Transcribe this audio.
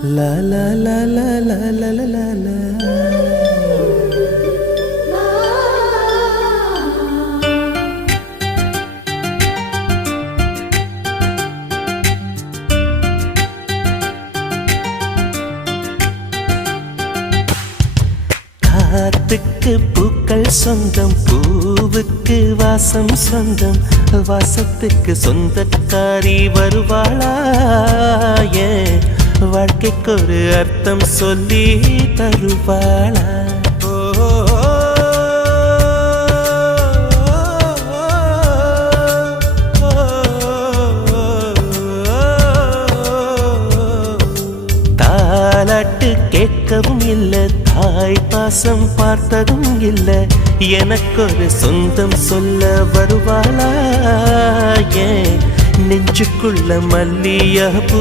La la la la la la la la la. காத்துக்கு பூக்கள் சொந்தம், பூவுக்கு வாசம் சொந்தம், வாசத்துக்கு சொந்தக்காரி வருவாளா? ஏன் வாழ்க்கைக்கு ஒரு அர்த்தம் சொல்லி தருவாளா? தாலாட்டு கேட்கவும் இல்லை, தாய் பாசம் பார்த்ததும் இல்லை, எனக்கொரு சொந்தம் சொல்ல வருவாளா? ஏன் நெஞ்சுக்குள்ள மல்லிகைப்பூ